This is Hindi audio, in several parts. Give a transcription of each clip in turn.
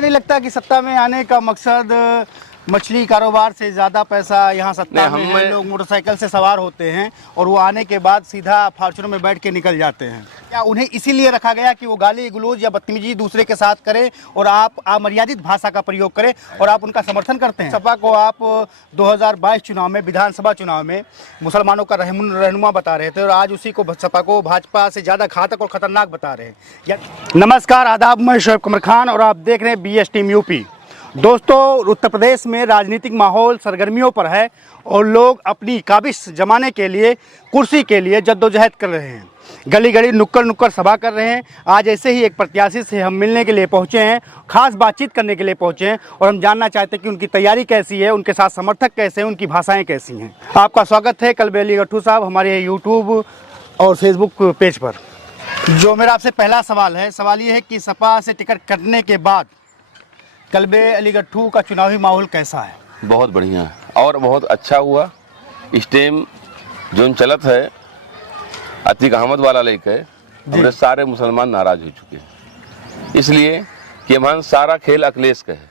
ये नहीं लगता कि सत्ता में आने का मकसद मछली कारोबार से ज़्यादा पैसा यहाँ सत्ता में है? लोग मोटरसाइकिल से सवार होते हैं और वो आने के बाद सीधा फॉर्च्यूनर में बैठ के निकल जाते हैं। क्या उन्हें इसीलिए रखा गया कि वो गाली गलौज या बदतमीजी दूसरे के साथ करें और आप अमर्यादित भाषा का प्रयोग करें और आप उनका समर्थन करते हैं? सपा को आप 2022 चुनाव में, विधानसभा चुनाव में मुसलमानों का रहनुमा बता रहे थे और आज उसी को सपा को भाजपा से ज़्यादा घातक और खतरनाक बता रहे हैं। नमस्कार, आदाब, मैं शोएब कमर खान और आप देख रहे हैं BS टीम यूपी। दोस्तों, उत्तर प्रदेश में राजनीतिक माहौल सरगर्मियों पर है और लोग अपनी काबिज जमाने के लिए, कुर्सी के लिए जद्दोजहद कर रहे हैं। गली गली नुक्कड़ सभा कर रहे हैं। आज ऐसे ही एक प्रत्याशी से हम मिलने के लिए पहुंचे हैं, खास बातचीत करने के लिए पहुंचे हैं और हम जानना चाहते हैं कि उनकी तैयारी कैसी है, उनके साथ समर्थक कैसे हैं, उनकी भाषाएं कैसी हैं। आपका स्वागत है कल्बे अली गट्टू साहब हमारे यूट्यूब और फेसबुक पेज पर। जो मेरा आपसे पहला सवाल है, सवाल ये है कि सपा से टिकट कटने के बाद कल्बे अली गट्टू का चुनावी माहौल कैसा है? बहुत बढ़िया है और बहुत अच्छा हुआ। इस टाइम जो चलत है अतीक अहमद वाला लेके हमारे सारे मुसलमान नाराज हो चुके हैं, इसलिए कि हमारा सारा खेल अखिलेश का है।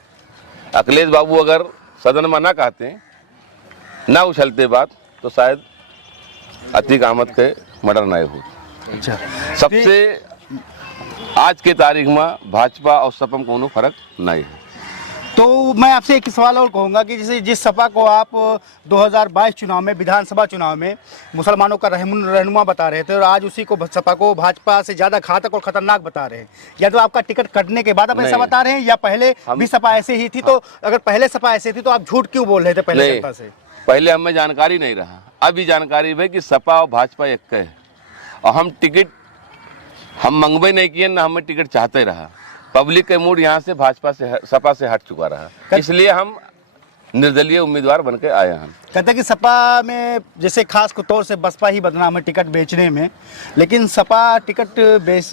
अखिलेश बाबू अगर सदन में ना कहते, ना उछलते बात, तो शायद अतीक अहमद के मर्डर ना हो। अच्छा, सबसे आज के तारीख में भाजपा और सपा में कोनो फर्क नहीं है। तो मैं आपसे एक सवाल और कहूँगा कि जैसे जिस सपा को आप 2022 चुनाव में, विधानसभा चुनाव में मुसलमानों का रहनुमा बता रहे थे और आज उसी को सपा को भाजपा से ज़्यादा घातक और खतरनाक बता रहे हैं, या तो आपका टिकट कटने के बाद आप ऐसा बता रहे हैं या पहले भी सपा ऐसे ही थी? तो अगर पहले सपा ऐसे थी तो आप झूठ क्यों बोल रहे थे पहले जनता से? पहले हमें जानकारी नहीं रहा, अभी जानकारी है कि सपा और भाजपा एक है और हम टिकट हम मंगवे नहीं किए, ना हमें टिकट चाहते रहा। पब्लिक के मूड यहाँ से भाजपा से, सपा से हट चुका रहा, इसलिए हम निर्दलीय उम्मीदवार बन के आए हैं। कहते हैं कि सपा में जैसे खास तौर से बसपा ही बदनाम है टिकट बेचने में, लेकिन सपा टिकट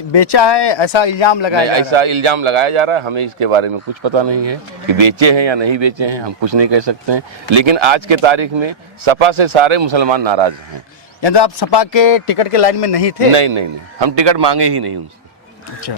बेचा है ऐसा इल्जाम लगाया जा रहा है। इल्जाम लगाया जा रहा है। हमें इसके बारे में कुछ पता नहीं है कि बेचे हैं या नहीं बेचे हैं, हम कुछ नहीं कह सकते हैं। लेकिन आज के तारीख में सपा से सारे मुसलमान नाराज हैं। यानी आप सपा के टिकट के लाइन में नहीं थे? नहीं, हम टिकट मांगे ही नहीं उनसे। अच्छा,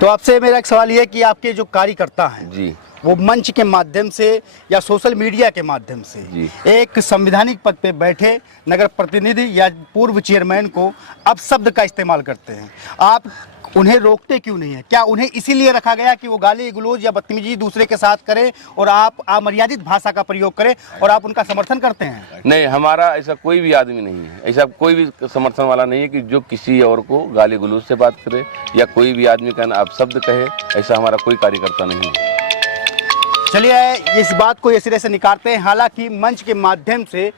तो आपसे मेरा एक सवाल ये है कि आपके जो कार्यकर्ता हैं जी, वो मंच के माध्यम से या सोशल मीडिया के माध्यम से जी, एक संवैधानिक पद पे बैठे नगर प्रतिनिधि या पूर्व चेयरमैन को अपशब्द का इस्तेमाल करते हैं, आप उन्हें रोकते क्यों नहीं है? क्या उन्हें इसीलिए रखा गया कि वो गाली गलौज या बदतमीजी दूसरे के साथ करें और आप अमर्यादित भाषा का प्रयोग करें और आप उनका समर्थन करते हैं? नहीं, हमारा ऐसा कोई भी आदमी नहीं है, ऐसा कोई भी समर्थन वाला नहीं है कि जो किसी और को गाली गलौज से बात करे या कोई भी आदमी का अपशब्द कहे, ऐसा हमारा कोई कार्यकर्ता नहीं है। चलिए इस बात को ये सिरे से निकालते हैं। हालांकि मंच के माध्यम से,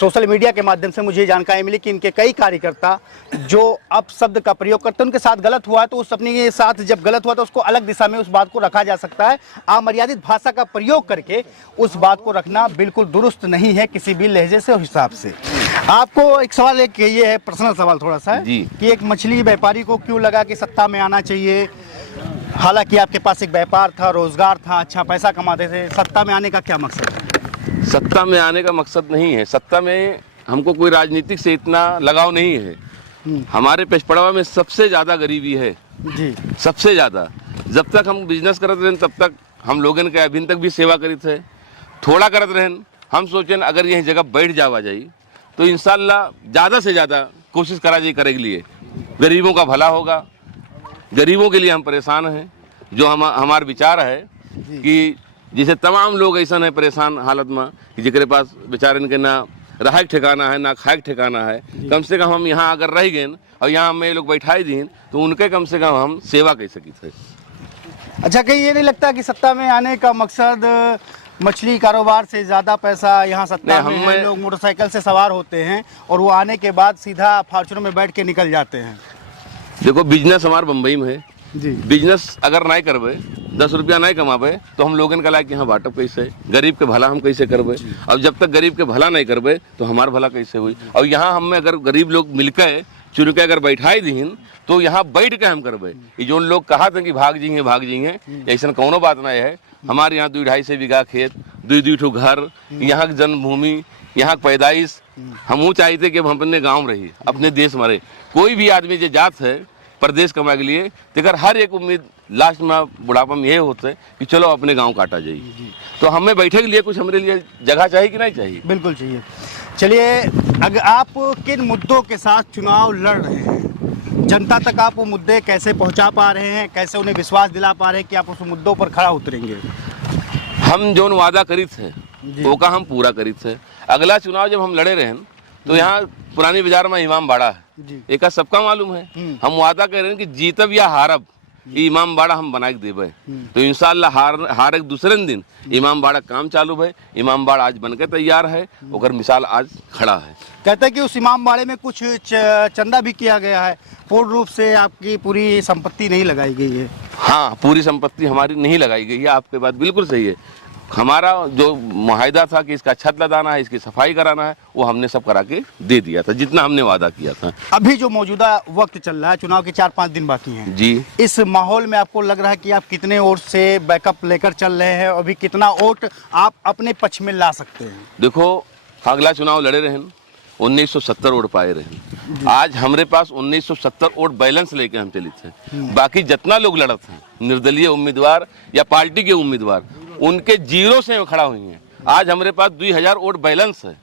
सोशल मीडिया के माध्यम से मुझे जानकारी मिली कि इनके कई कार्यकर्ता जो अपशब्द का प्रयोग करते हैं, उनके साथ गलत हुआ है तो उस अपने साथ जब गलत हुआ तो उसको अलग दिशा में उस बात को रखा जा सकता है। अमर्यादित भाषा का प्रयोग करके उस बात को रखना बिल्कुल दुरुस्त नहीं है किसी भी लहजे से और हिसाब से। आपको एक सवाल, एक ये है पर्सनल सवाल थोड़ा सा है कि एक मछली व्यापारी को क्यों लगा कि सत्ता में आना चाहिए? हालांकि आपके पास एक व्यापार था, रोजगार था, अच्छा पैसा कमाते थे, सत्ता में आने का क्या मकसद है? सत्ता में आने का मकसद नहीं है। सत्ता में हमको कोई राजनीतिक से इतना लगाव नहीं है। हमारे पेशपड़वा में सबसे ज़्यादा गरीबी है जी, सबसे ज़्यादा। जब तक हम बिजनेस करते रहे तब तक हम लोगन के अभी तक भी सेवा करी थे, थोड़ा करते रहे। हम सोचें अगर यही जगह बैठ जावा जाए तो इंशाल्लाह ज़्यादा से ज़्यादा कोशिश करा जाए करे के लिए गरीबों का भला होगा। गरीबों के लिए हम परेशान हैं। जो हमारा विचार है कि जैसे तमाम लोग ऐसा है परेशान हालत में कि जिसके पास बेचारे के ना रहा ठिकाना है ना खाए ठिकाना है, कम से कम हम यहाँ अगर रह गए और यहाँ हमें लोग बैठाई दी तो उनके कम से कम हम सेवा कर सकी थे। अच्छा, कहीं ये नहीं लगता कि सत्ता में आने का मकसद मछली कारोबार से ज़्यादा पैसा यहाँ सत्ता में है? लोग मोटरसाइकिल से सवार होते हैं और वो आने के बाद सीधा फॉर्च्यूनर में बैठ के निकल जाते हैं। देखो, बिजनेस हमारे बम्बई में है जी। बिजनेस अगर नहीं करबे, 10 रुपया नहीं कमाबे तो हम लोगन का लायक यहाँ बाटप कैसे? गरीब के भला हम कैसे करबे? और जब तक गरीब के भला नहीं करबे तो हमार भला कैसे हुई? और यहाँ हमें अगर गरीब लोग मिलकर चुन के अगर बैठाई दीन तो यहाँ बैठ के हम करबे। जो लोग कहा था कि भाग जाएंगे, ऐसा कोनो बात नहीं है। हमारे यहाँ 2-2.5 बीघा खेत, 2-2 ठो घर, यहाँ की जन्मभूमि, यहाँ पैदाइश, हम चाहते कि हम अपने गाँव रही, अपने देश में रहे। कोई भी आदमी जो जात है प्रदेश कमाए के लिए, तेकर हर एक उम्मीद लास्ट में बुढ़ापा में ये होता है कि चलो अपने गांव काटा जाइए। तो हमें बैठे के लिए कुछ हमारे लिए जगह चाहिए कि नहीं चाहिए? बिल्कुल चाहिए। चलिए, अगर आप किन मुद्दों के साथ चुनाव लड़ रहे हैं, जनता तक आप वो मुद्दे कैसे पहुंचा पा रहे हैं, कैसे उन्हें विश्वास दिला पा रहे हैं कि आप उस मुद्दों पर खड़ा उतरेंगे? हम जो वादा करी थे वो का हम पूरा करी थे। अगला चुनाव जब हम लड़े रहे तो यहाँ पुरानी बाजार में इमाम बाड़ा है, एक सबका मालूम है। हम वादा कर रहे हैं कि जीतब या हारब इमाम बाड़ा हम बना के देवे। तो इंशाल्लाह हार एक दूसरे दिन इमाम बाड़ा काम चालू है। इमाम बाड़ा आज बनके तैयार है, ओकर मिसाल आज खड़ा है। कहते हैं कि उस इमाम बाड़े में कुछ चंदा भी किया गया है, पूर्ण रूप से आपकी पूरी संपत्ति नहीं लगाई गई है। हाँ, पूरी संपत्ति हमारी नहीं लगाई गई है, आपकी बात बिल्कुल सही है। हमारा जो मुआहिदा था कि इसका छत लगाना है, इसकी सफाई कराना है, वो हमने सब करा के दे दिया था, जितना हमने वादा किया था। अभी जो मौजूदा वक्त चल रहा है, चुनाव के 4-5 दिन बाकी हैं जी, इस माहौल में आपको लग रहा है कि आप कितने वोट से बैकअप लेकर चल रहे हैं, अभी कितना वोट आप अपने पक्ष में ला सकते हैं? देखो, अगला चुनाव लड़े रहे 1970 वोट पाए रहे। आज हमारे पास 1970 वोट बैलेंस लेके हम चले थे। बाकी जितना लोग लड़त हैं, निर्दलीय उम्मीदवार या पार्टी के उम्मीदवार, उनके जीरो से खड़ा हुई हैं। आज हमारे पास 2000 वोट बैलेंस है।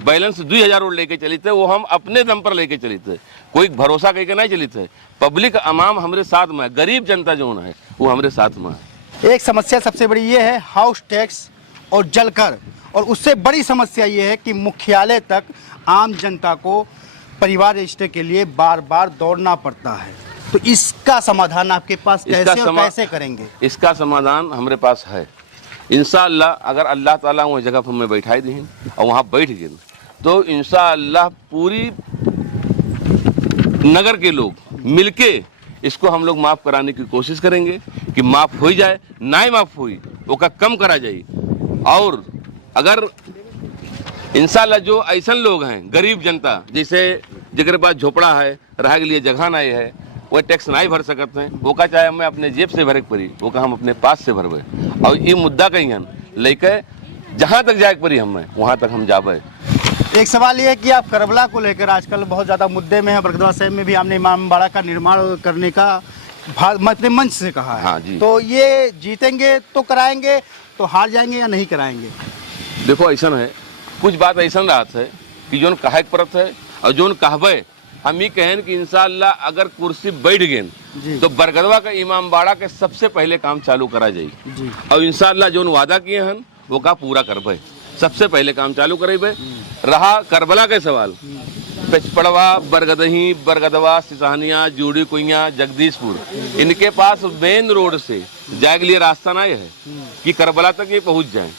बैलेंस 2000 वोट लेके चली थे, वो हम अपने दम पर लेके चली थे, कोई भरोसा करके नहीं चली थे। पब्लिक अमाम हमारे साथ में है, गरीब जनता जो है वो हमारे साथ में है। एक समस्या सबसे बड़ी ये है हाउस टैक्स और जलकर, और उससे बड़ी समस्या ये है कि मुख्यालय तक आम जनता को परिवार रजिस्टर के लिए बार बार दौड़ना पड़ता है। तो इसका समाधान आपके पास कैसे और कैसे करेंगे? इसका समाधान हमारे पास है। इंशाअल्लाह अगर अल्लाह ताला वो जगह पर हमें बैठाई दी और वहाँ बैठ गए तो इंशाअल्लाह पूरी नगर के लोग मिलके इसको हम लोग माफ़ कराने की कोशिश करेंगे कि माफ़ हो जाए, ना माफ़ हुई वो का कम करा जाए। और अगर इंशाअल्लाह जो ऐसा लोग हैं गरीब जनता, जैसे जिसके पास झोपड़ा है, रह के लिए जगह नहीं है, वो टैक्स नहीं भर सकते हैं, वो का चाहे हमें अपने जेब से भरे पड़ी, वो का हम अपने पास से भरवे। और ये मुद्दा कहीं हम लेके जहाँ तक जाए पड़ी हमें वहाँ तक हम जावे। एक सवाल ये है कि आप करबला को लेकर आजकल बहुत ज़्यादा मुद्दे में है। बरगदवा साहब में भी हमने इमाम बाड़ा का निर्माण करने का अपने मंच से कहा है। हाँ जी। तो ये जीतेंगे तो कराएंगे, तो हार जाएंगे या नहीं कराएंगे? देखो, ऐसा है, कुछ बात ऐसा रात है कि जोन कहे परत है और जोन कहबे हम ही कहें कि इंशाअल्लाह अगर कुर्सी बैठ गए तो बरगदवा का इमाम बाड़ा के सबसे पहले काम चालू करा जाए। और इंशाअल्लाह जोन वादा किए हैं वो का पूरा करबे, सबसे पहले काम चालू करेबे। रहा करबला के सवाल, पेचपड़वा, बरगदही, बरगदवा, सिसानिया, जूड़ी कुइया, जगदीशपुर, इनके पास मेन रोड से जाए के लिए रास्ता नहीं है कि करबला तक ये पहुंच जाए।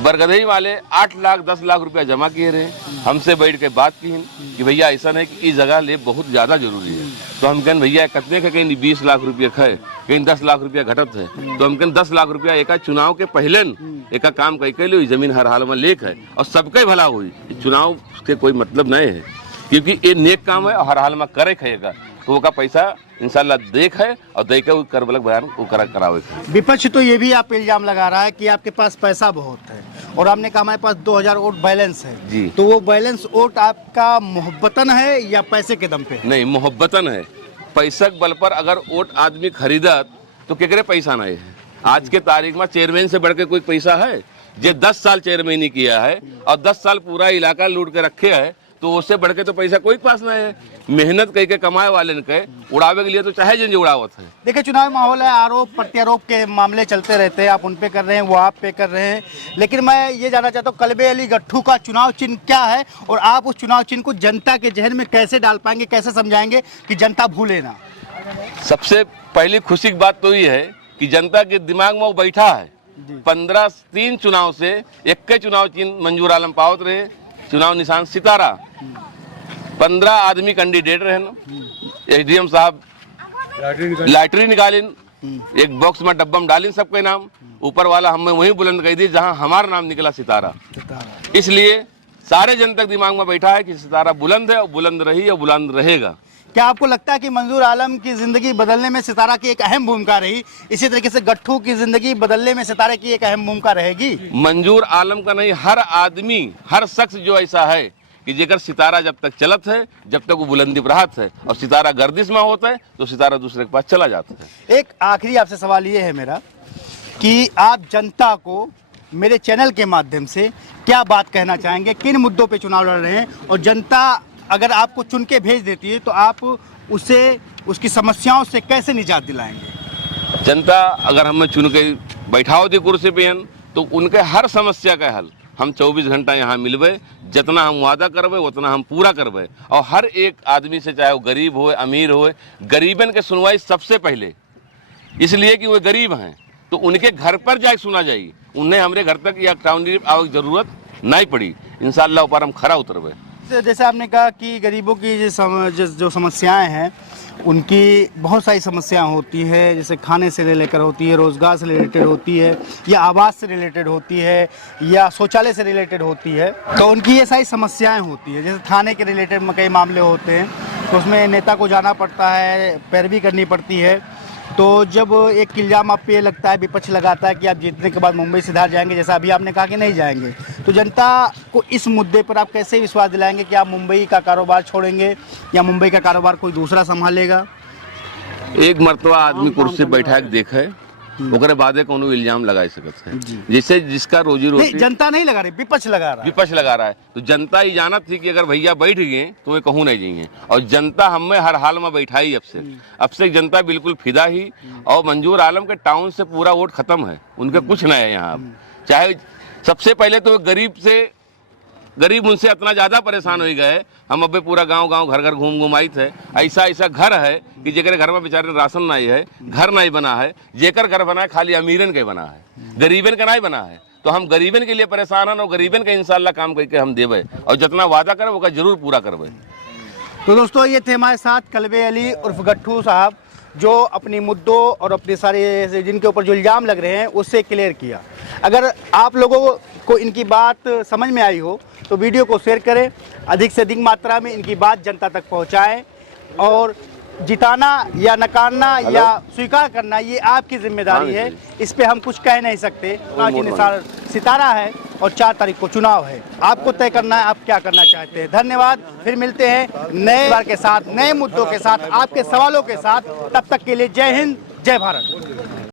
बरगदही वाले 8 लाख 10 लाख रुपया जमा किए रहे, हमसे बैठ के बात की कि भैया ऐसा नहीं कि इस जगह ले बहुत ज़्यादा जरूरी है। तो हम कहें भैया कितने का, कहीं 20 लाख रुपया है, कहीं 10 लाख रुपया घटत है। तो हम कहें 10 लाख रुपया एक चुनाव के पहले एक काम कह लो, जमीन हर हाल में लेख है और सबका भला हुई। चुनाव के कोई मतलब नहीं है, क्योंकि ये नेक काम है और हर हाल में करे खाएगा। तो वो का पैसा इंशाल्लाह देख है और दे के करबलक बयान वो करावे। विपक्ष तो ये भी आप इल्जाम लगा रहा है कि आपके पास पैसा बहुत है और आपने कहा हमारे पास 2000 वोट बैलेंस है जी। तो वो बैलेंस वोट आपका मोहब्बतन है या पैसे के दम पे है? नहीं, मोहब्बतन है। पैसा के बल पर अगर वोट आदमी खरीदा तो केकरे पैसा नहीं है। आज के तारीख में चेयरमैन से बढ़ के कोई पैसा है? जो 10 साल चेयरमैनी किया है और 10 साल पूरा इलाका लूट के रखे है, तो उससे बढ़ के तो पैसा कोई पास नहीं है। मेहनत कह के कमाए वाले ने कहे उड़ावे के लिए तो चाहे जिन उड़ावत है। देखिए, चुनावी माहौल है, आरोप प्रत्यारोप के मामले चलते रहते हैं, आप उन पे कर रहे हैं, वो आप पे कर रहे हैं। लेकिन मैं ये जानना चाहता हूँ कल्बे अली गट्ठू का चुनाव चिन्ह क्या है और आप उस चुनाव चिन्ह को जनता के जहन में कैसे डाल पाएंगे, कैसे समझाएंगे कि जनता भूले ना? सबसे पहली खुशी की बात तो ये है कि जनता के दिमाग में वो बैठा है। 15-3 चुनाव से एक के चुनाव चिन्ह मंजूर आलम पावत रहे, चुनाव निशान सितारा। 15 आदमी कैंडिडेट रहे ना, एसडीएम साहब लॉटरी निकालिन, एक बॉक्स में डब्बा में डालिन सबके नाम, ऊपर वाला हमें वही बुलंद कह दी जहां हमारा नाम निकला सितारा। इसलिए सारे जनता के दिमाग में बैठा है कि सितारा बुलंद है और बुलंद रही और बुलंद रहेगा। क्या आपको लगता है कि मंजूर आलम की जिंदगी बदलने में सितारा की एक अहम भूमिका रही, इसी तरीके से गट्ठू की जिंदगी बदलने में सितारे की एक अहम भूमिका रहेगी? मंजूर आलम का नहीं, हर आदमी, हर शख्स जो ऐसा है कि जेकर सितारा जब तक चलत है, जब तक वो बुलंदी पर हाथ है, और सितारा गर्दिश में होता है तो सितारा दूसरे के पास चला जाता है। एक आखिरी आपसे सवाल ये है मेरा कि आप जनता को मेरे चैनल के माध्यम से क्या बात कहना चाहेंगे, किन मुद्दों पे चुनाव लड़ रहे हैं, और जनता अगर आपको चुन के भेज देती है तो आप उसे उसकी समस्याओं से कैसे निजात दिलाएंगे? जनता अगर हमें चुन के बैठाओ दी कुर्सी पे तो उनके हर समस्या का हल हम 24 घंटा यहाँ मिलबे, जितना हम वादा करबे उतना हम पूरा करबे। और हर एक आदमी से, चाहे वो गरीब हो अमीर हो, गरीबन के सुनवाई सबसे पहले, इसलिए कि वो गरीब हैं तो उनके घर पर जाके सुना जाए, उन्हें हमारे घर तक या टाउन आने की जरूरत नहीं पड़ी। इंशाल्लाह ऊपर हम खरा उतरबे। जैसे आपने कहा कि गरीबों की जो समस्याएं हैं, उनकी बहुत सारी समस्याएं होती है, जैसे खाने से लेकर होती है, रोज़गार से रिलेटेड होती है, या आवास से रिलेटेड होती है, या शौचालय से रिलेटेड होती है। तो उनकी ये सारी समस्याएं होती है। जैसे थाने के रिलेटेड कई मामले होते हैं तो उसमें नेता को जाना पड़ता है, पैरवी करनी पड़ती है। तो जब एक इल्ज़ाम आप पे ये लगता है, विपक्ष लगाता है कि आप जीतने के बाद मुंबई सिधार जाएंगे, जैसा अभी आपने कहा कि नहीं जाएंगे, तो जनता को इस मुद्दे पर आप कैसे विश्वास दिलाएंगे कि आप मुंबई का कारोबार छोड़ेंगे या मुंबई का कारोबार कोई दूसरा संभालेगा? एक मरतबा आदमी कुर्सी बैठा के देखे, ओकरे बादे कोनो इल्जाम लगा सकत है, जिससे जिसका रोजी रोटी। जनता नहीं लगा रही, विपक्ष लगा रहा है। विपक्ष लगा रहा है। तो जनता ही जानत थी कि अगर भैया बैठ गए तो वे कहूँ नहीं जाएंगे, और जनता हमें हर हाल में बैठाई। अब से जनता बिल्कुल फिदा ही, और मंजूर आलम के टाउन से पूरा वोट खत्म है, उनके कुछ नहीं है यहाँ। अब चाहे सबसे पहले तो गरीब उनसे इतना ज्यादा परेशान हो गए, हम अब पूरा गांव घर घर घूम आई थे। ऐसा घर है कि जेकर घर में बेचारे राशन नहीं है, घर नहीं बना है, जेकर घर बना है खाली अमीरन के बना है, गरीबन का नहीं बना है। तो हम गरीबन के लिए परेशान हैं, और गरीबन के इंशाल्लाह काम करके हम देवे, और जितना वादा करें वो जरूर पूरा करवे। तो दोस्तों, ये थे हमारे साथ कलवे अली उर्फ गट्ठू साहब, जो अपनी मुद्दों और अपने सारे जिनके ऊपर जो इल्ज़ाम लग रहे हैं उससे क्लियर किया। अगर आप लोगों को इनकी बात समझ में आई हो तो वीडियो को शेयर करें, अधिक से अधिक मात्रा में इनकी बात जनता तक पहुंचाएं, और जिताना या नकारना या स्वीकार करना ये आपकी जिम्मेदारी है, इस पे हम कुछ कह नहीं सकते। सितारा है और 4 तारीख को चुनाव है, आपको तय करना है आप क्या करना चाहते हैं। धन्यवाद, फिर मिलते हैं नए बार के साथ, नए मुद्दों के साथ, आपके सवालों के साथ। तब तक के लिए जय हिंद, जय भारत।